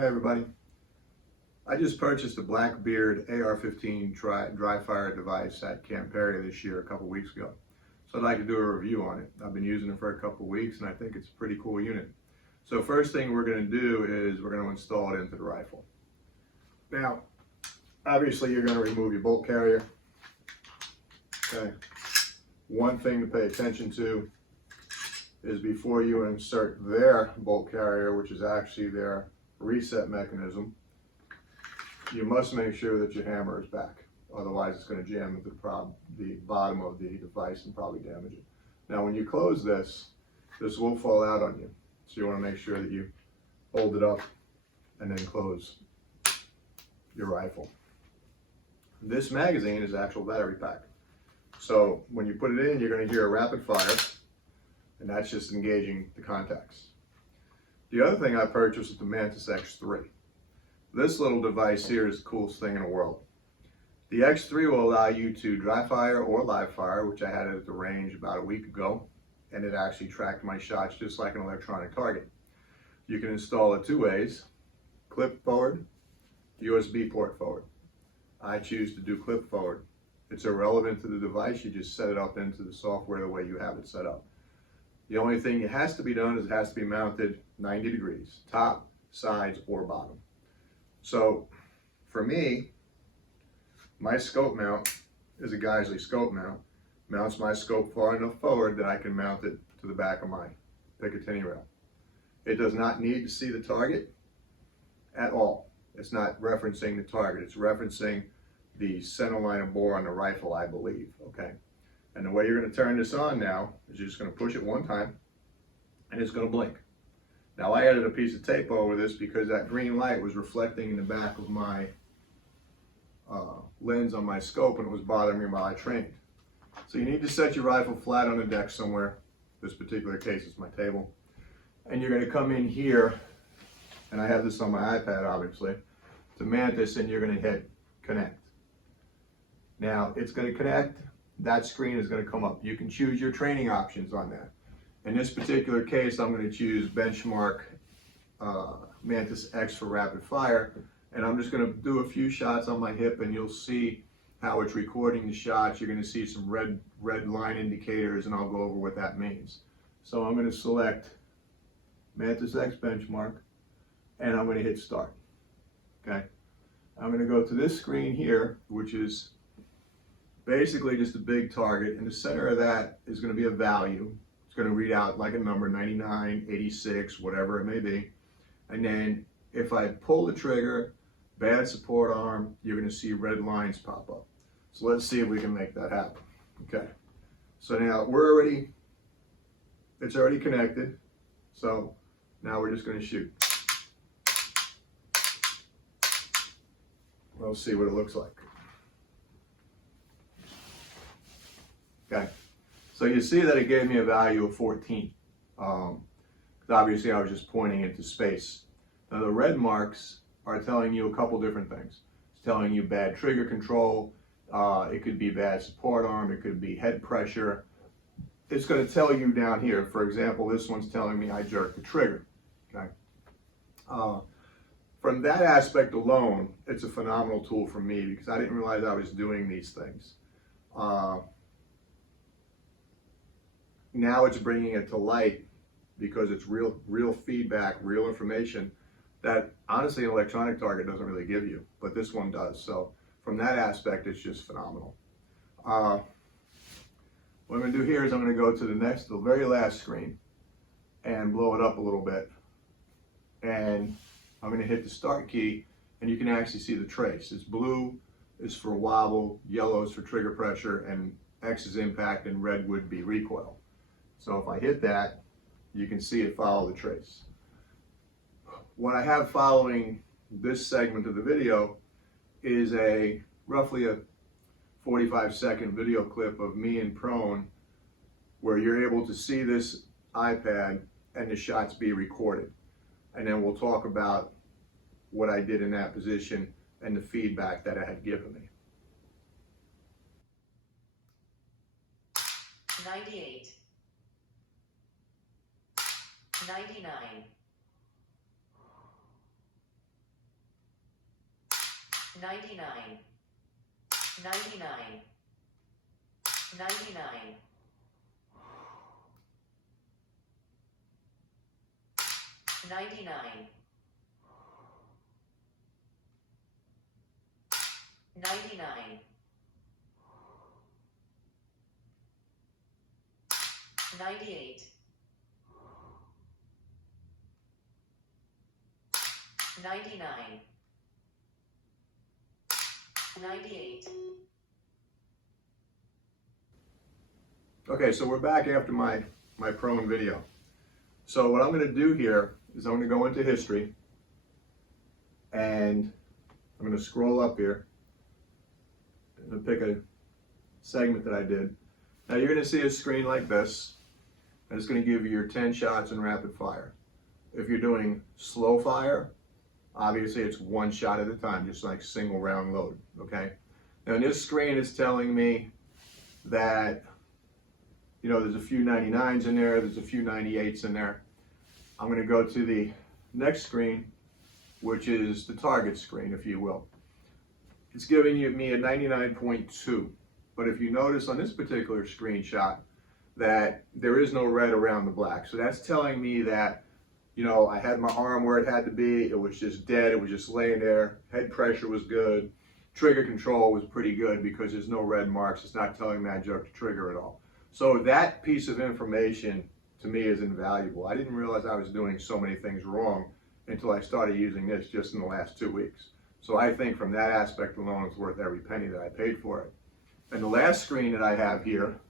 Hey everybody, I just purchased a BlackBeard AR-15 dry fire device at Camp Perry this year a couple weeks ago. So I'd like to do a review on it. I've been using it for a couple weeks and I think it's a pretty cool unit. So first thing we're going to do is we're going to install it into the rifle. Now, obviously you're going to remove your bolt carrier. Okay. One thing to pay attention to is before you insert their bolt carrier, which is actually their reset mechanism, you must make sure that your hammer is back. Otherwise it's going to jam into the bottom of the device and probably damage it. Now when you close this will fall out on you. So you want to make sure that you hold it up and then close your rifle. This magazine is actual battery pack. So when you put it in, you're going to hear a rapid fire, and that's just engaging the contacts. The other thing I purchased is the Mantis X3. This little device here is the coolest thing in the world. The X3 will allow you to dry fire or live fire, which I had it at the range about a week ago, and it actually tracked my shots just like an electronic target. You can install it two ways: clip forward, USB port forward. I choose to do clip forward. It's irrelevant to the device, you just set it up into the software the way you have it set up. The only thing that has to be done is it has to be mounted 90 degrees, top, sides, or bottom. So for me, my scope mount is a Geisley scope mount. Mounts my scope far enough forward that I can mount it to the back of my Picatinny rail. It does not need to see the target at all. It's not referencing the target, it's referencing the center line of bore on the rifle, I believe, okay? And the way you're going to turn this on now is you're just going to push it one time and it's going to blink. Now I added a piece of tape over this because that green light was reflecting in the back of my lens on my scope and it was bothering me while I trained. So you need to set your rifle flat on the deck somewhere. This particular case is my table. And you're going to come in here, and I have this on my iPad obviously, to Mantis, and you're going to hit connect. Now it's going to connect. That screen is going to come up. You can choose your training options on that. In this particular case, I'm going to choose benchmark Mantis X for rapid fire, and I'm just going to do a few shots on my hip, and you'll see how it's recording the shots. You're going to see some red line indicators, and I'll go over what that means. So I'm going to select Mantis X benchmark, and I'm going to hit start. Okay, I'm going to go to this screen here, which is basically just a big target. In the center of that is going to be a value. It's going to read out like a number, 99, 86, whatever it may be. And then if I pull the trigger, bad support arm, you're going to see red lines pop up. So let's see if we can make that happen. Okay. So now it's already connected. So now we're just going to shoot. We'll see what it looks like. Okay, so you see that it gave me a value of 14. Obviously I was just pointing into space. Now the red marks are telling you a couple different things. It's telling you bad trigger control, it could be bad support arm, it could be head pressure. It's going to tell you down here, for example, this one's telling me I jerked the trigger. Okay. From that aspect alone, it's a phenomenal tool for me because I didn't realize I was doing these things. Now it's bringing it to light because it's real feedback, real information that honestly an electronic target doesn't really give you, but this one does. So from that aspect, it's just phenomenal. What I'm going to do here is I'm going to go to the very last screen and blow it up a little bit. And I'm going to hit the start key and you can actually see the trace. It's blue is for wobble, yellow is for trigger pressure, and X is impact, and red would be recoil. So if I hit that, you can see it follow the trace. What I have following this segment of the video is roughly a 45-second video clip of me in prone where you're able to see this iPad and the shots be recorded. And then we'll talk about what I did in that position and the feedback that it had given me. 98, 99, 99, 99, 99, 99, 99, 98, 99, 98. Okay, so we're back after my prone video. So what I'm going to do here is I'm going to go into history, and I'm going to scroll up here and pick a segment that I did. Now you're going to see a screen like this, and it's going to give you your 10 shots in rapid fire. If you're doing slow fire, obviously it's one shot at a time, just like single round load, okay? Now this screen is telling me that, you know, there's a few 99s in there, there's a few 98s in there. I'm going to go to the next screen, which is the target screen, if you will. It's giving me a 99.2, but if you notice on this particular screenshot that there is no red around the black. So that's telling me that, you know, I had my arm where it had to be, it was just dead, it was just laying there, head pressure was good, trigger control was pretty good because there's no red marks, it's not telling me I jerked the trigger at all. So that piece of information to me is invaluable. I didn't realize I was doing so many things wrong until I started using this just in the last 2 weeks. So I think from that aspect alone, it's worth every penny that I paid for it. And the last screen that I have here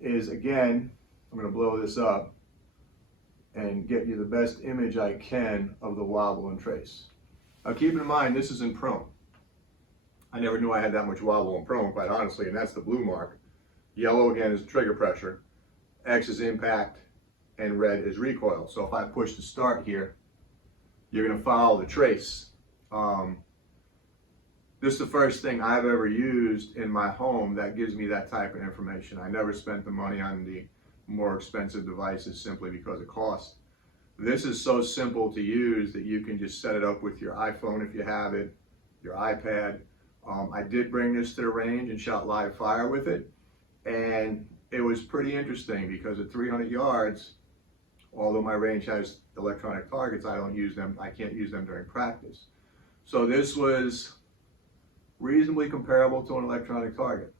is, again, I'm going to blow this up and get you the best image I can of the wobble and trace. Now keep in mind, this is in prone. I never knew I had that much wobble in prone, quite honestly, and that's the blue mark. Yellow, again, is trigger pressure. X is impact, and red is recoil. So if I push the start here, you're going to follow the trace. This is the first thing I've ever used in my home that gives me that type of information. I never spent the money on the more expensive devices simply because of cost. This is so simple to use that you can just set it up with your iPhone if you have it, your iPad. I did bring this to the range and shot live fire with it, and it was pretty interesting because at 300 yards, although my range has electronic targets, I don't use them, I can't use them during practice. So this was reasonably comparable to an electronic target.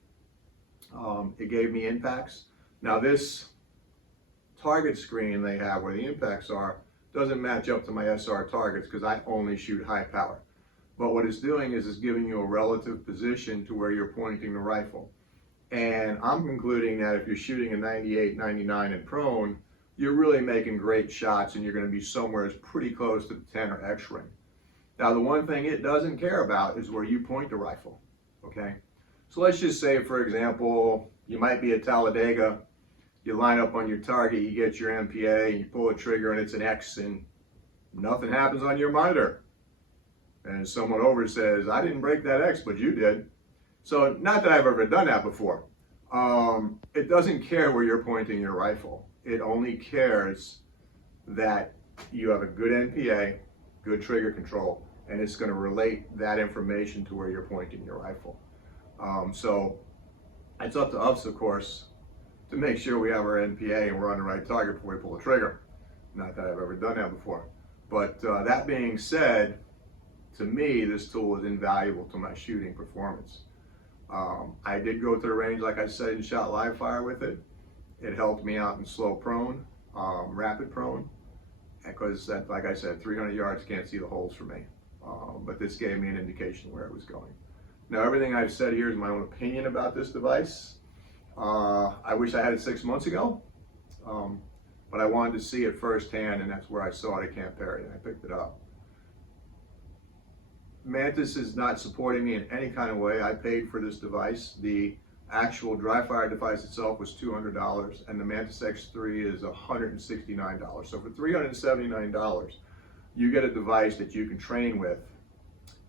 It gave me impacts. Now this target screen they have where the impacts are doesn't match up to my SR targets because I only shoot high power. But what it's doing is it's giving you a relative position to where you're pointing the rifle. And I'm concluding that if you're shooting a 98, 99 and prone, you're really making great shots and you're going to be somewhere pretty close to the 10 or X ring. Now the one thing it doesn't care about is where you point the rifle, okay? So let's just say, for example, you might be at Talladega, you line up on your target, you get your MPA, and you pull a trigger and it's an X and nothing happens on your monitor. And someone over says, I didn't break that X, but you did. So not that I've ever done that before. It doesn't care where you're pointing your rifle. It only cares that you have a good NPA, good trigger control, and it's going to relate that information to where you're pointing your rifle. So it's up to us, of course, to make sure we have our NPA and we're on the right target before we pull the trigger. Not that I've ever done that before. But that being said, to me, this tool is invaluable to my shooting performance. I did go to the range, like I said, and shot live fire with it. It helped me out in slow prone, rapid prone, because like I said, 300 yards can't see the holes for me. But this gave me an indication where it was going. Now, everything I've said here is my own opinion about this device. I wish I had it 6 months ago, but I wanted to see it firsthand, and that's where I saw it at Camp Perry, and I picked it up. Mantis is not supporting me in any kind of way. I paid for this device. The actual dry fire device itself was $200, and the Mantis X3 is $169. So for $379, you get a device that you can train with,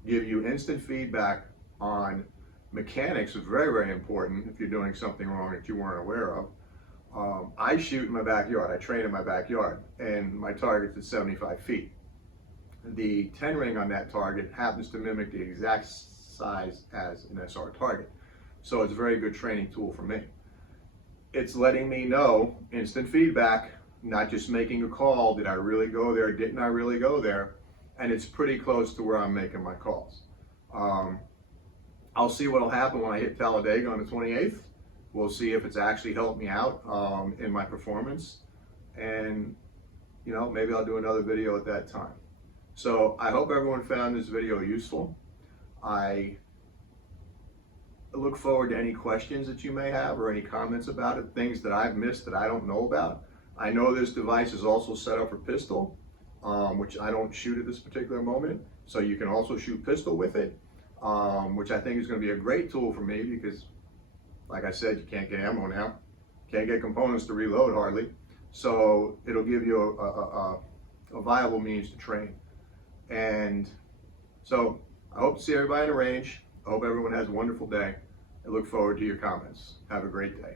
give you instant feedback on mechanics, is very, very important if you're doing something wrong that you weren't aware of. I shoot in my backyard. I train in my backyard, and my target's at 75 feet. the 10 ring on that target happens to mimic the exact size as an SR target. So it's a very good training tool for me. It's letting me know, instant feedback, not just making a call, did I really go there, didn't I really go there? And it's pretty close to where I'm making my calls. I'll see what'll happen when I hit Talladega on the 28th. We'll see if it's actually helped me out in my performance. And you know, maybe I'll do another video at that time. So I hope everyone found this video useful. I look forward to any questions that you may have or any comments about it, things that I've missed that I don't know about. I know this device is also set up for pistol, which I don't shoot at this particular moment. So you can also shoot pistol with it, which I think is going to be a great tool for me because, like I said, you can't get ammo now. Can't get components to reload hardly. So it'll give you a viable means to train. And so I hope to see everybody in the range. I hope everyone has a wonderful day. I look forward to your comments. Have a great day.